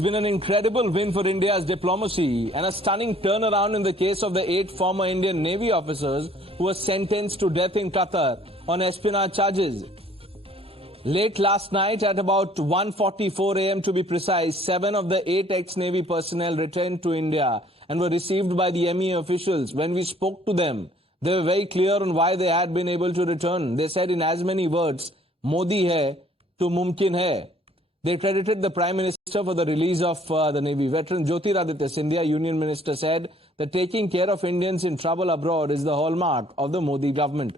Been an incredible win for India's diplomacy and a stunning turnaround in the case of the 8 former Indian Navy officers who were sentenced to death in Qatar on espionage charges. Late last night at about 1:44 a.m. to be precise, 7 of the 8 ex-Navy personnel returned to India and were received by the MEA officials. When we spoke to them, they were very clear on why they had been able to return. They said in as many words, Modi hai to mumkin hai. They credited the Prime Minister for the release of the Navy veteran. Jyotiraditya Scindia, Union Minister, said that taking care of Indians in trouble abroad is the hallmark of the Modi government.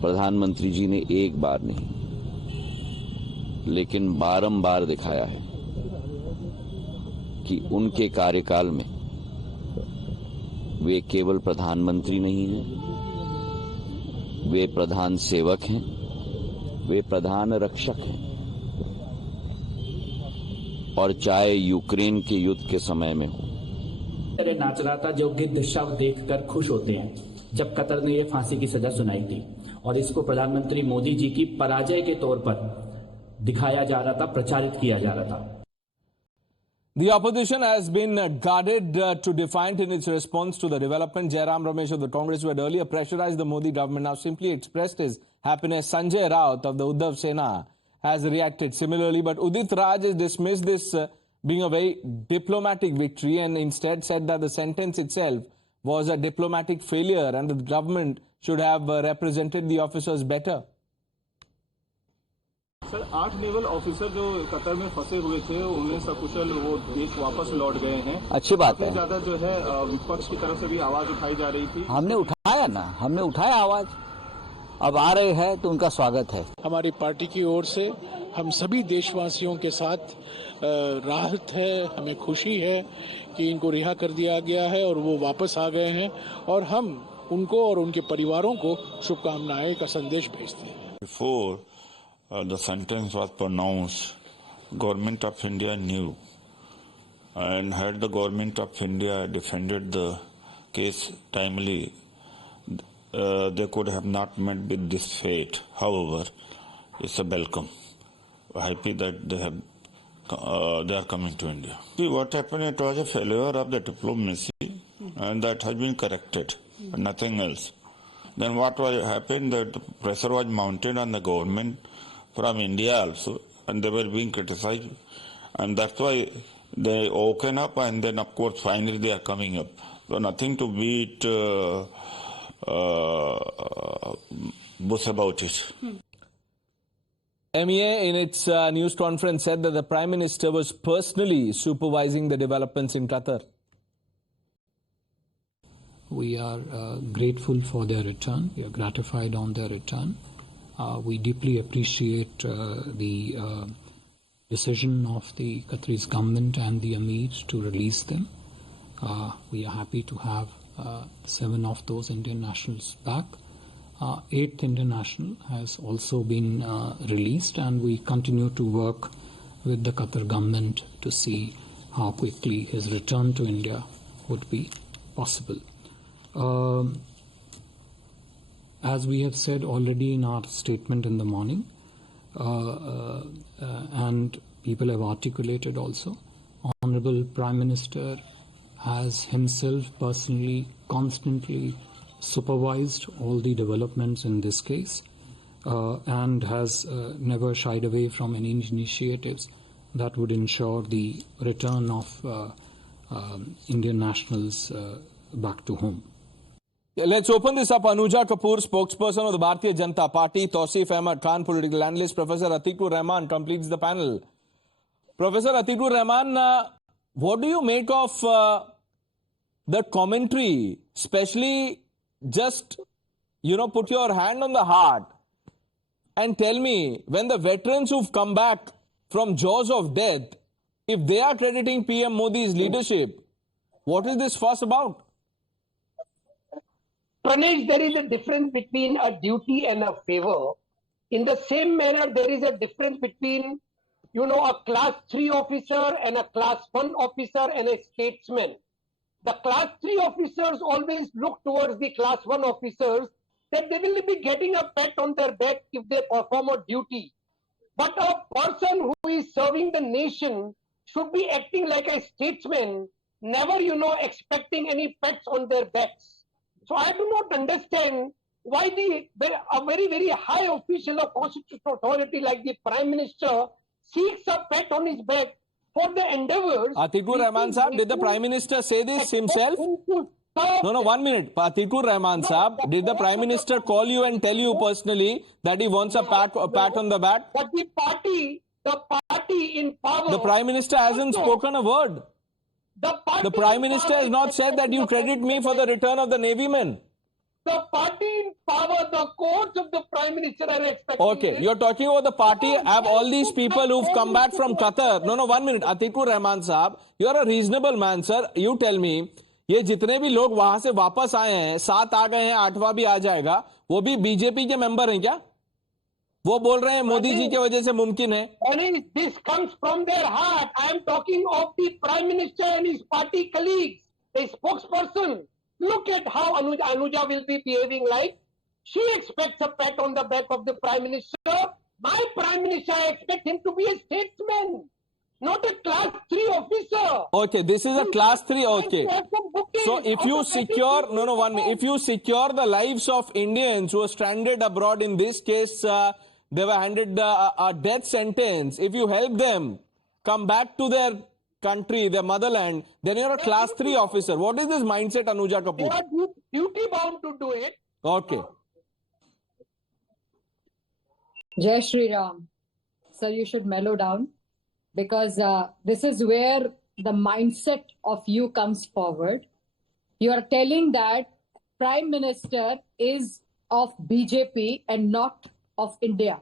प्रधानमंत्री जी ने एक बार नहीं लेकिन बारंबार दिखाया है कि उनके कार्यकाल में वे केवल प्रधानमंत्री नहीं हैं, वे प्रधान सेवक हैं, वे प्रधान रक्षक हैं। और चाहे यूक्रेन के युद्ध के समय में हो। तरह नाच रहा था जो गिद्ध शव देखकर खुश होते हैं जब कतर ने ये फांसी की सजा सुनाई थी, और इसको प्रधानमंत्री मोदी जी की पराजय के तौर पर दिखाया जा रहा था, प्रचारित किया जा रहा था। The opposition has been guarded to defiant in its response to the development. Jairam Ramesh of the Congress, who had earlier pressurized the Modi government, now simply expressed his happiness. Sanjay Raut of the Uddhav Sena has reacted similarly, but Udit Raj has dismissed this being a very diplomatic victory and instead said that the sentence itself was a diplomatic failure and the government should have represented the officers better. Sir 8 naval officer जो Qatar में फंसे हुए थे उनमें सकुशल वो देश वापस लौट गए हैं। अच्छी बात है। ज्यादा जो है विपक्ष की तरफ से भी आवाज उठाई जा रही थी। हमने उठाया ना, हमने उठाया आवाज, अब आ रहे हैं तो उनका स्वागत है। हमारी पार्टी की ओर से हम सभी देशवासियों के साथ राहत है, हमें खुशी है कि इनको रिहा कर दिया गया है और वो वापस आ गए हैं, और हम उनको और उनके परिवारों को शुभकामनाएं का संदेश भेजते हैं। Before the sentence was pronounced, Government of India knew, and had the Government of India defended the case timely, they could have not met with this fate. However, it's a welcome. Happy that they are coming to India. See what happened? It was a failure of the diplomacy, and that has been corrected. Nothing else. Then what was happened? That the pressure was mounted on the government from India also, and they were being criticized, and that's why they woken up, and then of course finally they are coming up. So nothing to beat bush about it. MEA in its news conference said that the Prime Minister was personally supervising the developments in Qatar. We are grateful for their return. We are gratified on their return. We deeply appreciate the decision of the Qatarese government and the Emirs to release them. We are happy to have 7 of those Indian nationals back. 8th Indian national has also been released, and we continue to work with the Qatar government to see how quickly his return to India would be possible. As we have said already in our statement in the morning, and people have articulated also, Honorable Prime Minister has himself personally, constantly supervised all the developments in this case, and has never shied away from any initiatives that would ensure the return of Indian nationals back to home. Let's open this up. Anuja Kapur, spokesperson of the Bharatiya Janata Party, Tausif Ahmad Khan, political analyst, Professor Atikur Rahman completes the panel. Professor Atikur Rahman, what do you make of the commentary, especially just, put your hand on the heart and tell me, when the veterans who've come back from jaws of death, if they are crediting PM Modi's leadership, what is this fuss about? Pranesh, there is a difference between a duty and a favor. In the same manner, there is a difference between, a class 3 officer and a class 1 officer and a statesman. The class 3 officers always look towards the class 1 officers that they will be getting a pat on their back if they perform a duty. But a person who serving the nation should be acting like a statesman, never, expecting any pats on their backs. So I do not understand why a very, very high official of constitutional authority like the Prime Minister seeks a pat on his back for the endeavors. Atikur Rahman Saab, did the Prime Minister say this himself? No, 1 minute. Atikur Rahman Saab, did the Prime Minister call you and tell you personally that he wants a pat on the back? But the party in power... The Prime Minister hasn't spoken a word. The Prime Minister has not said that you credit me for the return of the Navy men. The party in power, the courts of the Prime Minister are expecting... Okay, you're talking about the party. Have all these people who've come back from Qatar. No, 1 minute. Atikur Rahman Saab, you're a reasonable man, sir. You tell me, ये जितने भी लोग वहां से वापस आए हैं, 7 आ गए हैं, 8वां भी आ जाएगा, वो भी बीजेपी के मेंबर हैं क्या? वो बोल रहे हैं मोदी जी की वजह से मुमकिन है. This comes from their heart. I am talking of the Prime Minister and his party colleagues, a spokesperson. Look at how Anuja will be behaving like. She expects a pat on the back of the Prime Minister. My Prime Minister, I expect him to be a statesman, not a class 3 officer. Okay, this is a class 3. Okay. So if you secure, if you secure the lives of Indians who are stranded abroad, in this case, they were handed a death sentence. If you help them come back to their country, their motherland, then you're a class 3 officer. What is this mindset, Anuja Kapur? They are duty bound to do it. Okay. Jai Shri Ram. Sir, you should mellow down, because this is where the mindset of you comes forward. You are telling that Prime Minister is of BJP and not of India.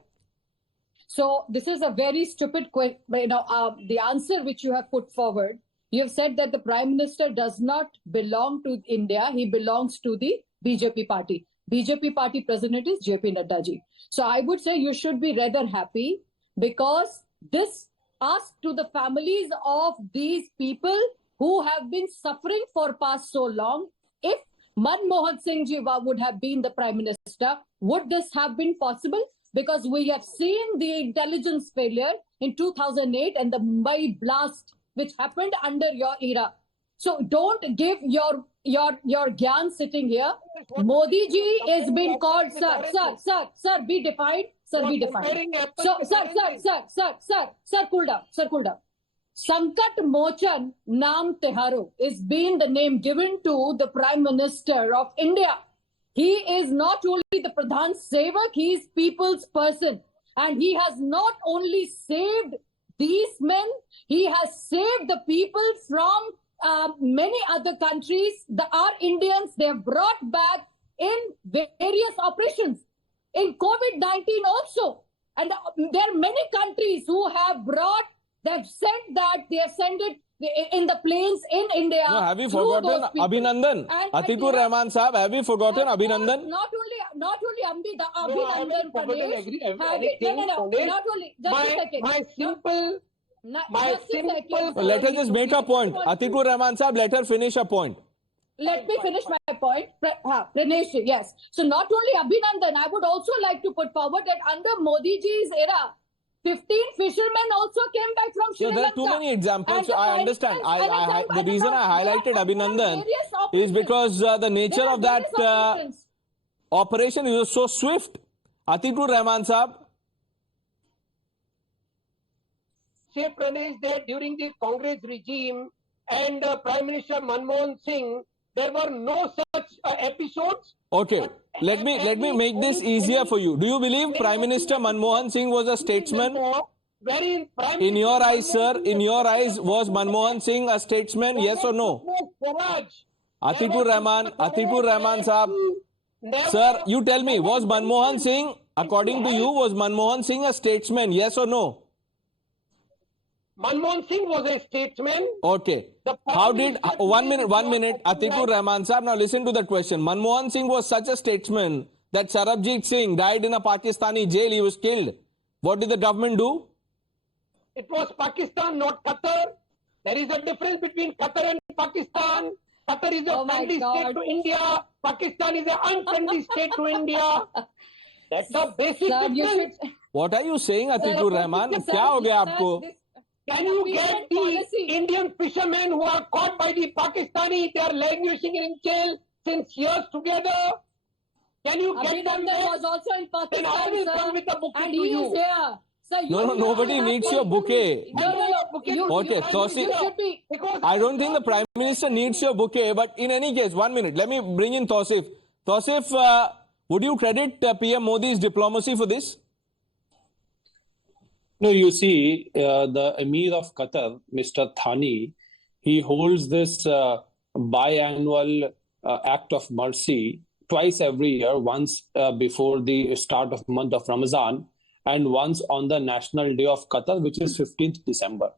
So this is a very stupid question. The answer which you have put forward, you have said that the Prime Minister does not belong to India. He belongs to the BJP party. BJP party president is JP Nadda ji. So I would say you should be rather happy, because this asks to the families of these people who have been suffering for past so long. If Manmohan Singh ji would have been the Prime Minister, would this have been possible? Because we have seen the intelligence failure in 2008 and the Mumbai blast which happened under your era. So don't give your gyan sitting here. Modi ji is being called, sir, be defined. Sir, be defined. So, sir, cool down. Sankat Mochan Naam Teharo is being the name given to the Prime Minister of India. He is not only the Pradhan Sevak, he is people's person. And he has not only saved these men, he has saved the people from many other countries. Our Indians, they have brought back in various operations. In COVID-19 also. And there are many countries who have brought, they have sent it in the planes in India. No, have you forgotten Abhinandan? Atikur Rahman Saab, have you forgotten Abhinandan? No, I haven't forgotten anything. Not only, just a second. My simple... Let her just make a point. Atikur Rahman Saab, let her finish a point. Let me finish my point. Pranesh, yes. So not only Abhinandan, I would also like to put forward that under Modi ji's era, 15 fishermen also came back from Sri Lanka. There are too many examples. I understand. The reason I highlighted Abhinandan is because the nature of that operation was so swift. Atikur Rahman Saab. Say, Pranesh, that during the Congress regime and Prime Minister Manmohan Singh, there were no such episodes. Okay, let me make this easier for you. Do you believe Prime Minister Manmohan Singh was a statesman? In your eyes, sir, in your eyes, was Manmohan Singh a statesman? Yes or no? Atikur Rahman Saab. Sir, you tell me, was Manmohan Singh, according to you, was Manmohan Singh a statesman? Yes or no? Manmohan Singh was a statesman. Okay. How did... One minute, Atikur Rahman Saab, now listen to the question. Manmohan Singh was such a statesman that Sarabjit Singh died in a Pakistani jail. He was killed. What did the government do? It was Pakistan, not Qatar. There is a difference between Qatar and Pakistan. Qatar is a friendly state to India. Pakistan is an unfriendly state to India. That's the basic difference. What are you saying, Atikur Rahman? क्या हो गया आपको? Can you get the Indian fishermen who are caught by the Pakistani? They are languishing in jail since years together. Can you get them there? was also in Pakistan, Then I will sir, come with a bouquet and to he you. is here. Sir, No, nobody needs your bouquet. Okay, Tausif, I don't think the Prime Minister needs your bouquet, but in any case, 1 minute, let me bring in Tausif. Tausif, would you credit PM Modi's diplomacy for this? No, you see, the Emir of Qatar, Mr. Thani, he holds this biannual act of mercy twice every year, once before the start of the month of Ramadan and once on the National Day of Qatar, which is 15th December.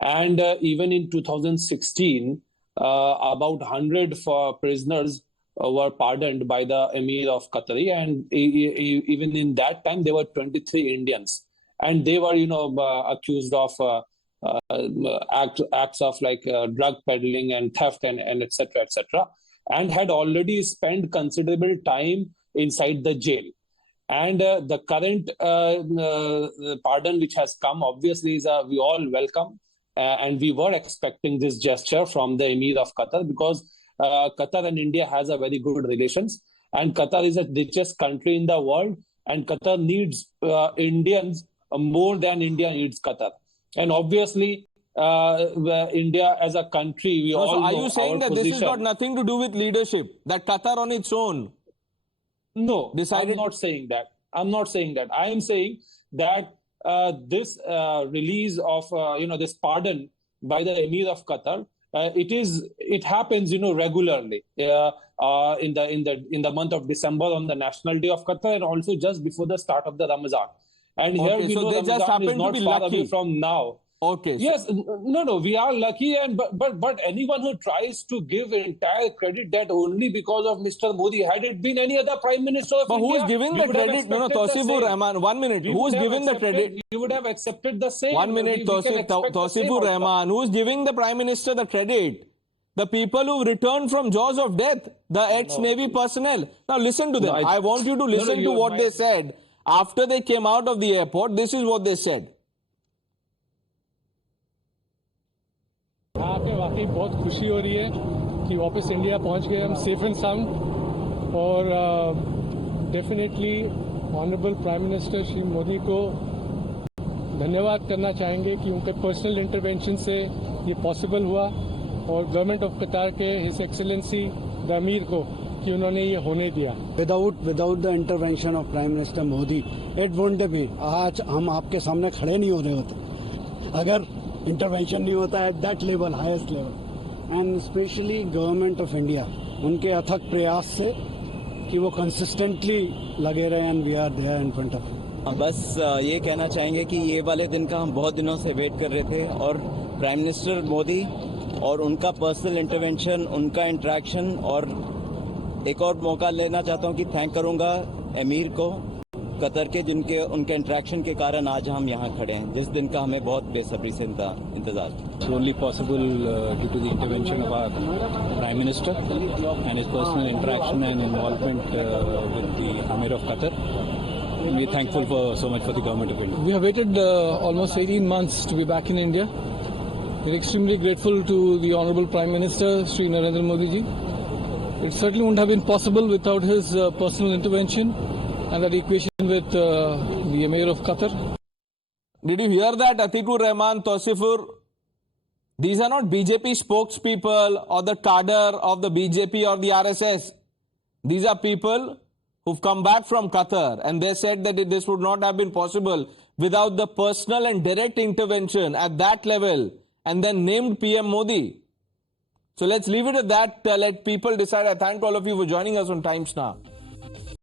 And even in 2016, about 100 prisoners were pardoned by the Emir of Qatar. And even in that time, there were 23 Indians. And they were, accused of acts of like drug peddling and theft and et cetera, and had already spent considerable time inside the jail. And the current pardon which has come, obviously, is we all welcome. And we were expecting this gesture from the Emir of Qatar because Qatar and India has a very good relations. And Qatar is the richest country in the world. And Qatar needs Indians more than India needs Qatar. And obviously, India as a country, we all know. Are you saying that this has got nothing to do with leadership? That Qatar on its own? No, I'm not saying that. I am saying that this release of, this pardon by the Emir of Qatar, it happens, regularly in the month of December on the National Day of Qatar and also just before the start of the Ramadan. And here we know they just happen is not to be far lucky away from now. Okay. Yes, no, we are lucky, but anyone who tries to give entire credit that only because of Mr. Modi, had it been any other Prime Minister of India, who is giving the credit? No, Tausifur Rahman, 1 minute. Who is giving the credit? You would have accepted the same. 1 minute, Tausifur Rahman. Who is giving the Prime Minister the credit? The people who returned from jaws of death, the ex-Navy personnel. Now listen to them. I want you to listen to what they said. After they came out of the airport, this is what they said. आके वाकई बहुत खुशी हो रही है कि वापस India पहुंच गए हम सेफ एंड साउंड और definitely honourable prime minister Shri Modi को धन्यवाद करना चाहेंगे कि उनके पर्सनल इंटरवेंशन से ये पॉसिबल हुआ और गवर्नमेंट ऑफ कतार के हिज एक्सेलेंसी द अमीर को कि उन्होंने ये होने दिया. Without the intervention of prime minister Modi it won't be. आज हम आपके सामने खड़े नहीं हो रहे होते अगर इंटरवेंशन नहीं होता at that level, highest level. And specially government of India, उनके अथक प्रयास से कि वो कंसिस्टेंटली लगे रहे and we are there in front of. बस ये कहना चाहेंगे कि ये वाले दिन का हम बहुत दिनों से वेट कर रहे थे और प्राइम मिनिस्टर मोदी और उनका पर्सनल इंटरवेंशन, उनका इंटरेक्शन, और एक और मौका लेना चाहता हूं कि थैंक करूंगा एमीर को कतर के जिनके उनके इंटरेक्शन के कारण आज हम यहाँ खड़े हैं, जिस दिन का हमें बहुत बेसब्री से इंतजार. It's only possible due to the intervention of our Prime Minister and his personal interaction and involvement with the Emir of Qatar. We are thankful so much for the government of India. We have waited almost 18 months to be back in India. We are extremely grateful to the Honorable Prime Minister, Shri Narendra Modi ji. It certainly wouldn't have been possible without his personal intervention and that equation with the Emir of Qatar. Did you hear that, Atikur Rahman, Tausifur? These are not BJP spokespeople or the cadre of the BJP or the RSS. These are people who've come back from Qatar, and they said that this would not have been possible without the personal and direct intervention at that level, and then named PM Modi. So let's leave it at that. Let people decide. I thank all of you for joining us on Times Now.